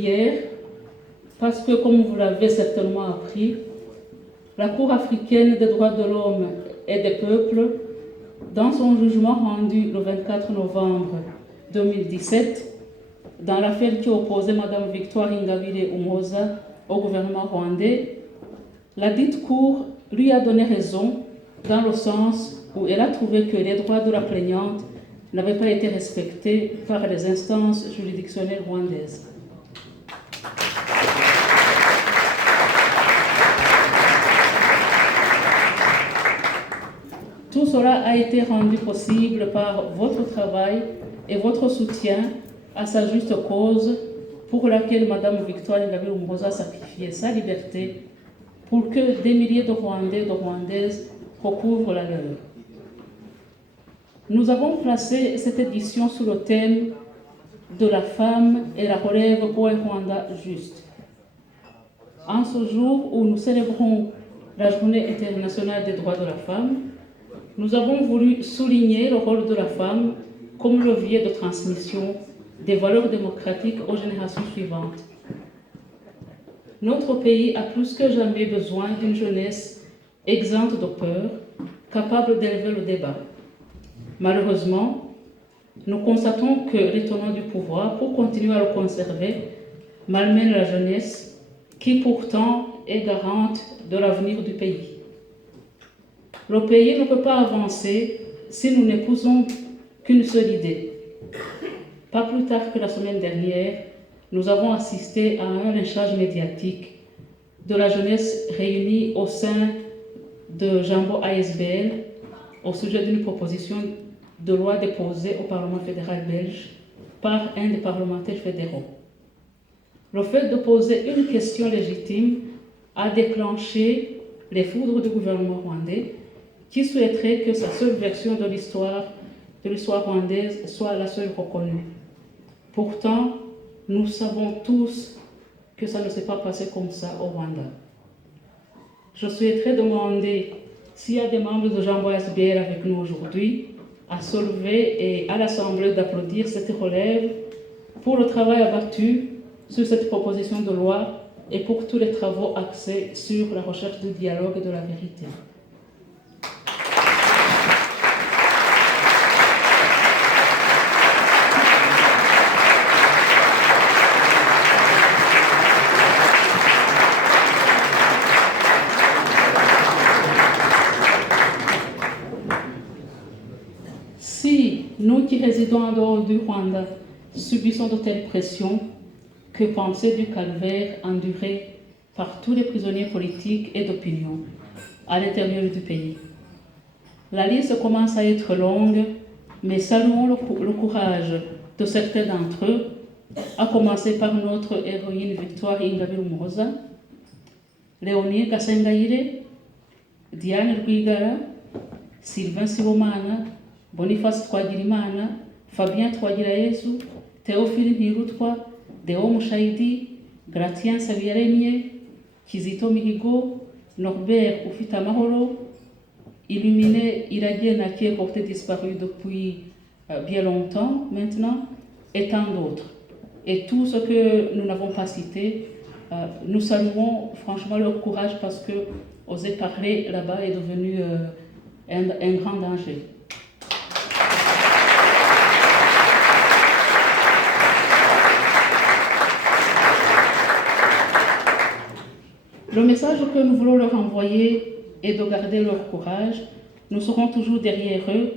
d'hier parce que, comme vous l'avez certainement appris, la Cour africaine des droits de l'homme et des peuples, dans son jugement rendu le 24 novembre 2017, dans l'affaire qui opposait Mme Victoire Ingabire Umuhoza au gouvernement rwandais, la dite Cour lui a donné raison dans le sens où elle a trouvé que les droits de la plaignante n'avaient pas été respectés par les instances juridictionnelles rwandaises. Tout cela a été rendu possible par votre travail et votre soutien à sa juste cause pour laquelle Mme Victoire Ingabire Umuhoza a sacrifié sa liberté pour que des milliers de Rwandais et de Rwandaises recouvrent la leur. Nous avons placé cette édition sous le thème de la femme et la relève pour un Rwanda juste. En ce jour où nous célébrons la Journée internationale des droits de la femme, nous avons voulu souligner le rôle de la femme comme levier de transmission des valeurs démocratiques aux générations suivantes. Notre pays a plus que jamais besoin d'une jeunesse exempte de peur, capable d'élever le débat. Malheureusement, nous constatons que les tenants du pouvoir, pour continuer à le conserver, malmènent la jeunesse, qui pourtant est garante de l'avenir du pays. Le pays ne peut pas avancer si nous n'épousons qu'une seule idée. Pas plus tard que la semaine dernière, nous avons assisté à un lynchage médiatique de la jeunesse réunie au sein de Jambo ASBL au sujet d'une proposition de loi déposée au Parlement fédéral belge par un des parlementaires fédéraux. Le fait de poser une question légitime a déclenché les foudres du gouvernement rwandais qui souhaiterait que sa seule version de l'histoire rwandaise soit la seule reconnue. Pourtant, nous savons tous que ça ne s'est pas passé comme ça au Rwanda. Je souhaiterais demander s'il y a des membres de Jambo ASBL avec nous aujourd'hui à se lever et à l'Assemblée d'applaudir cette relève pour le travail abattu sur cette proposition de loi et pour tous les travaux axés sur la recherche du dialogue et de la vérité. Si nous qui résidons en dehors du Rwanda subissons de telles pressions, que penser du calvaire enduré par tous les prisonniers politiques et d'opinion à l'intérieur du pays? La liste commence à être longue, mais saluons le courage de certains d'entre eux, à commencer par notre héroïne Victoire Ingabire Umuhoza, Léonie Gasengayire, Diane Rwigara, Sylvain Sibomana, Boniface Twagirimana, Fabien Twagirayezu, Théophile Ntirutwa, Deo Mushayidi, Gratien Sabiyaremye, Kizito Mihigo, Norbert Ufitamahoro, Illuminé Iradiena qui est porté disparu depuis bien longtemps maintenant, et tant d'autres. Et tout ce que nous n'avons pas cité, nous saluons franchement leur courage parce que oser parler là-bas est devenu un grand danger. Le message que nous voulons leur envoyer est de garder leur courage. Nous serons toujours derrière eux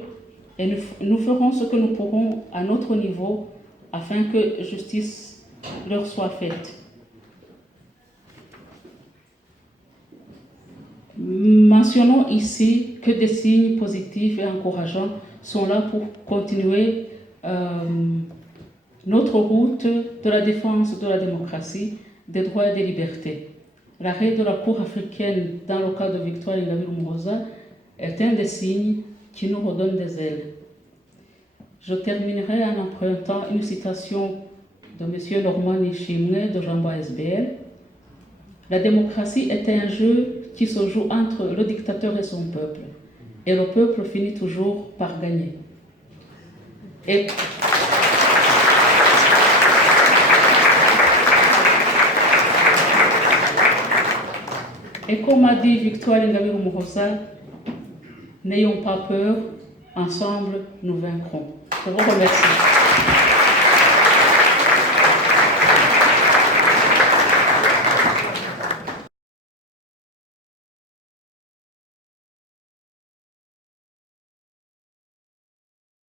et nous ferons ce que nous pourrons à notre niveau afin que justice leur soit faite. Mentionnons ici que des signes positifs et encourageants sont là pour continuer notre route de la défense de la démocratie, des droits et des libertés. L'arrêt de la Cour africaine dans le cas de Victoire Ingabire Umuhoza est un des signes qui nous redonne des ailes. Je terminerai en empruntant une citation de M. Normand Nishimwe de Jambo ASBL. La démocratie est un jeu qui se joue entre le dictateur et son peuple. Et le peuple finit toujours par gagner. Et comme a dit Victoire Ingabire Umuhoza, n'ayons pas peur, ensemble nous vaincrons. Je vous remercie.